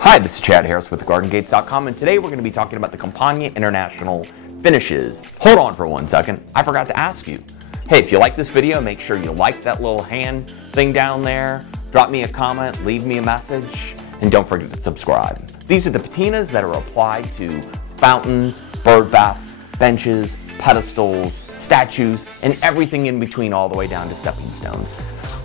Hi, this is Chad Harris with GardenGates.com, and today we're going to be talking about the Campania International finishes. Hold on for 1 second, I forgot to ask you. Hey, if you like this video, make sure you like that little hand thing down there, drop me a comment, leave me a message, and don't forget to subscribe. These are the patinas that are applied to fountains, bird baths, benches, pedestals, statues, and everything in between all the way down to stepping stones.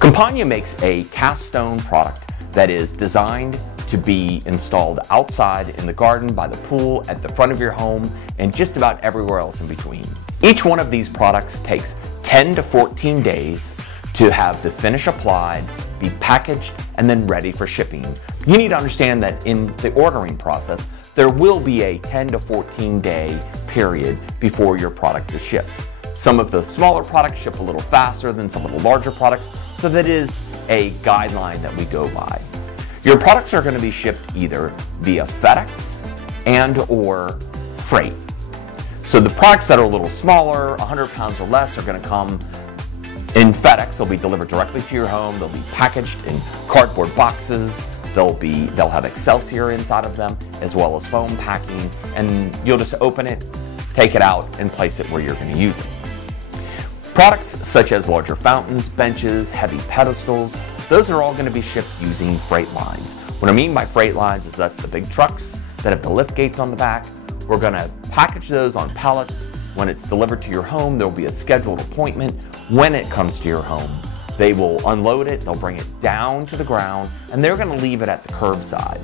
Campania makes a cast stone product that is designed to be installed outside in the garden, by the pool, at the front of your home, and just about everywhere else in between. Each one of these products takes 10 to 14 days to have the finish applied, be packaged, and then ready for shipping. You need to understand that in the ordering process, there will be a 10 to 14 day period before your product is shipped. Some of the smaller products ship a little faster than some of the larger products, so that is a guideline that we go by. Your products are going to be shipped either via FedEx and or freight. So the products that are a little smaller, 100 pounds or less, are going to come in FedEx. They'll be delivered directly to your home. They'll be packaged in cardboard boxes. They'll have Excelsior inside of them, as well as foam packing, and you'll just open it, take it out, and place it where you're going to use it. Products such as larger fountains, benches, heavy pedestals, those are all going to be shipped using freight lines. What I mean by freight lines is that's the big trucks that have the lift gates on the back. We're going to package those on pallets. When it's delivered to your home, there will be a scheduled appointment. When it comes to your home, they will unload it, they'll bring it down to the ground, and they're going to leave it at the curbside.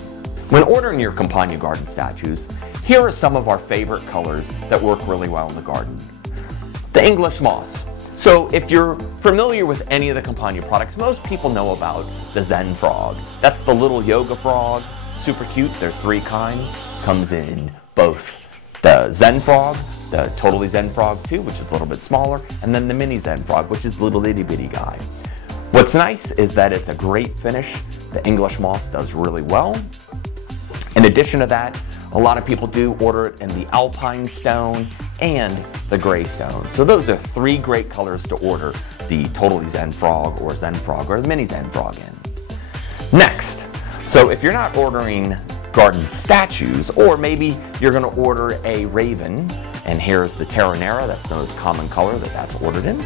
When ordering your Campania garden statues, here are some of our favorite colors that work really well in the garden. The English moss. So if you're familiar with any of the Campania products, most people know about the Zen frog. That's the little yoga frog, super cute. There's 3 kinds. Comes in both the Zen frog, the totally Zen frog 2, which is a little bit smaller, and then the mini Zen frog, which is a little itty bitty guy. What's nice is that it's a great finish. The English moss does really well. In addition to that, a lot of people do order it in the Alpine Stone and the Greystone. So those are 3 great colors to order the totally Zen frog or the mini Zen frog in. Next, so if you're not ordering garden statues, or maybe you're going to order a raven, and here's the Terra Nera, that's the most common color that's ordered in.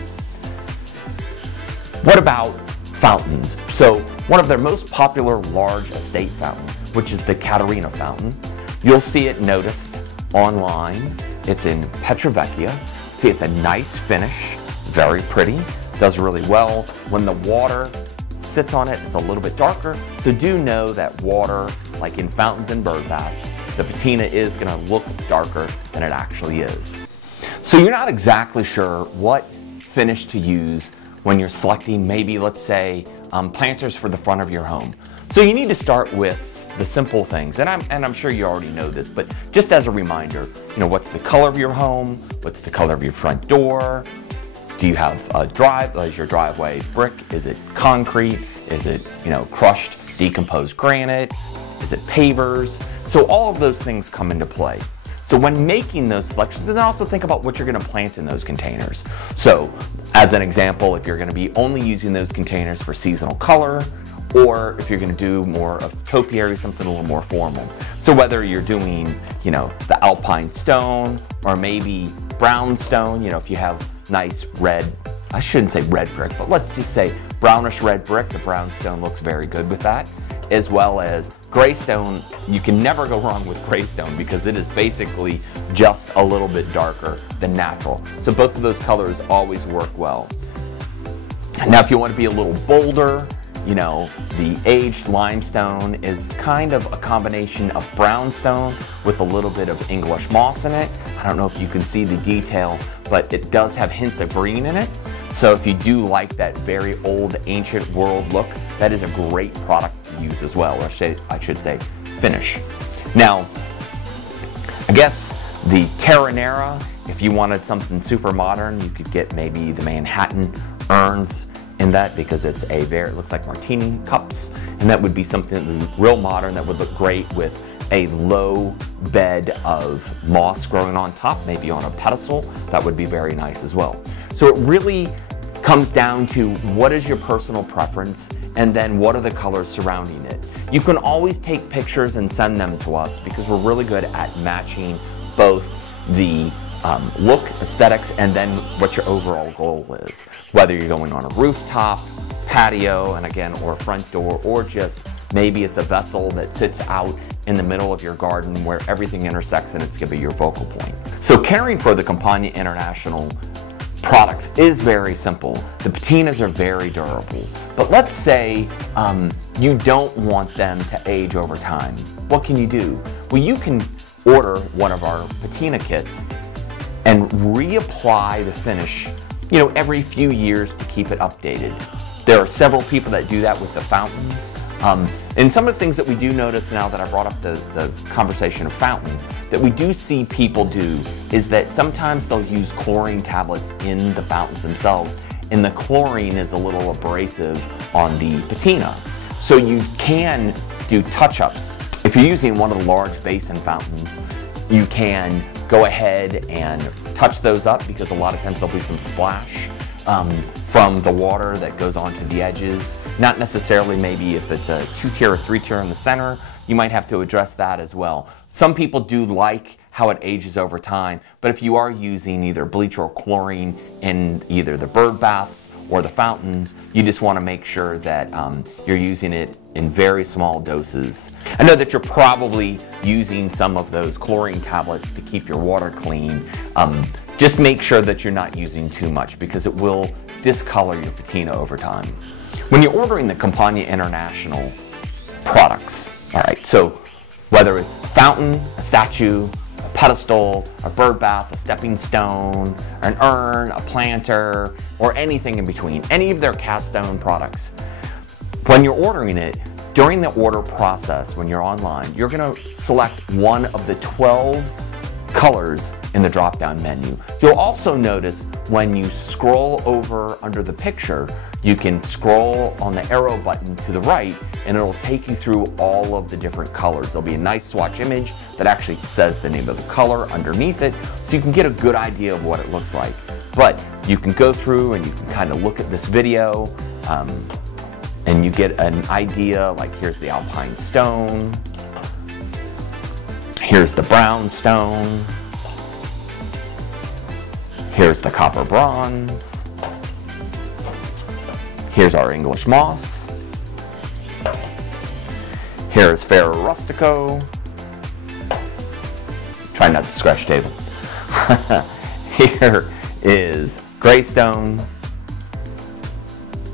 What about fountains? So one of their most popular large estate fountains, which is the Catarina fountain, you'll see it noticed online. It's in Pietra Vecchia. See, it's a nice finish, very pretty, does really well. When the water sits on it, it's a little bit darker. So do know that water, like in fountains and bird baths, the patina is going to look darker than it actually is. So you're not exactly sure what finish to use when you're selecting maybe, let's say, planters for the front of your home. So you need to start with the simple things, and I'm sure you already know this, but just as a reminder, what's the color of your home? What's the color of your front door? Do you have is your driveway brick? Is it concrete? Is it, crushed, decomposed granite? Is it pavers? So all of those things come into play. So when making those selections, then also think about what you're going to plant in those containers. So as an example, if you're going to be only using those containers for seasonal color, or if you're going to do more of topiary, something a little more formal. So whether you're doing, the Alpine Stone or maybe Brownstone, if you have nice red, I shouldn't say red brick, but let's just say brownish red brick, the Brownstone looks very good with that, as well as Greystone. You can never go wrong with Greystone because it is basically just a little bit darker than natural. So both of those colors always work well. Now if you want to be a little bolder, the aged limestone is kind of a combination of brownstone with a little bit of English moss in it. I don't know if you can see the detail, but it does have hints of green in it. So if you do like that very old ancient world look, that is a great product to use as well, or I should say finish. Now, I guess the Terra Nera, if you wanted something super modern, you could get maybe the Manhattan urns in that, because it looks like martini cups, and that would be something that would be real modern, that would look great with a low bed of moss growing on top, maybe on a pedestal. That would be very nice as well. So it really comes down to what is your personal preference, and then what are the colors surrounding it. you can always take pictures and send them to us because we're really good at matching both the look, aesthetics, and then what your overall goal is. Whether you're going on a rooftop, patio, and again, or a front door, or just maybe it's a vessel that sits out in the middle of your garden where everything intersects and it's gonna be your focal point. So caring for the Campania International products is very simple. The patinas are very durable. But let's say you don't want them to age over time. What can you do? Well, you can order one of our patina kits and reapply the finish, every few years to keep it updated. There are several people that do that with the fountains. And some of the things that we do notice now that I brought up the conversation of fountain, that we do see people do is that sometimes they'll use chlorine tablets in the fountains themselves, and the chlorine is a little abrasive on the patina. So you can do touch-ups. If you're using one of the large basin fountains, you can go ahead and touch those up because a lot of times there'll be some splash from the water that goes onto the edges. Not necessarily maybe if it's a 2-tier or 3-tier in the center, you might have to address that as well. Some people do like how it ages over time, but if you are using either bleach or chlorine in either the bird baths or the fountains, you just want to make sure that you're using it in very small doses. I know that you're probably using some of those chlorine tablets to keep your water clean. Just make sure that you're not using too much because it will discolor your patina over time. When you're ordering the Campania International products, all right, so whether it's a fountain, a statue, a pedestal, a bird bath, a stepping stone, an urn, a planter, or anything in between, any of their cast stone products, when you're ordering it, during the order process, when you're online, you're gonna select one of the 12 colors in the drop-down menu. You'll also notice when you scroll over under the picture, you can scroll on the arrow button to the right and it'll take you through all of the different colors. There'll be a nice swatch image that actually says the name of the color underneath it so you can get a good idea of what it looks like. But you can go through and you can kind of look at this video and you get an idea, like here's the Alpine Stone, here's the Brownstone, here's the Copper Bronze, here's our English Moss, here's Ferro Rustico, try not to scratch the table, here is Greystone,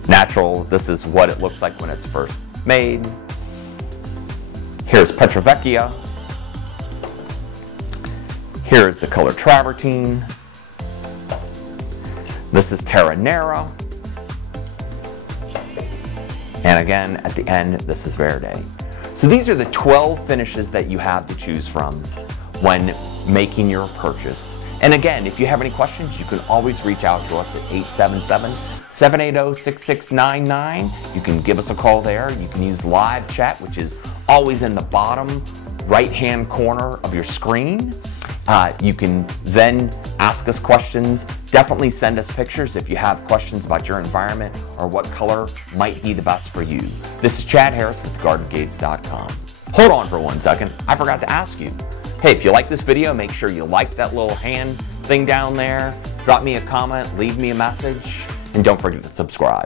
natural, this is what it looks like when it's first made, here's Pietra Vecchia, here's the color Travertine, this is Terra Nera, and again, at the end, this is Verde. So these are the 12 finishes that you have to choose from when making your purchase. And again, if you have any questions, you can always reach out to us at 877-780-6699. You can give us a call there. You can use live chat, which is always in the bottom right-hand corner of your screen. You can then ask us questions. Definitely send us pictures if you have questions about your environment or what color might be the best for you. This is Chad Harris with GardenGates.com. Hold on for 1 second. I forgot to ask you. Hey, if you like this video, make sure you like that little hand thing down there. Drop me a comment, leave me a message, and don't forget to subscribe.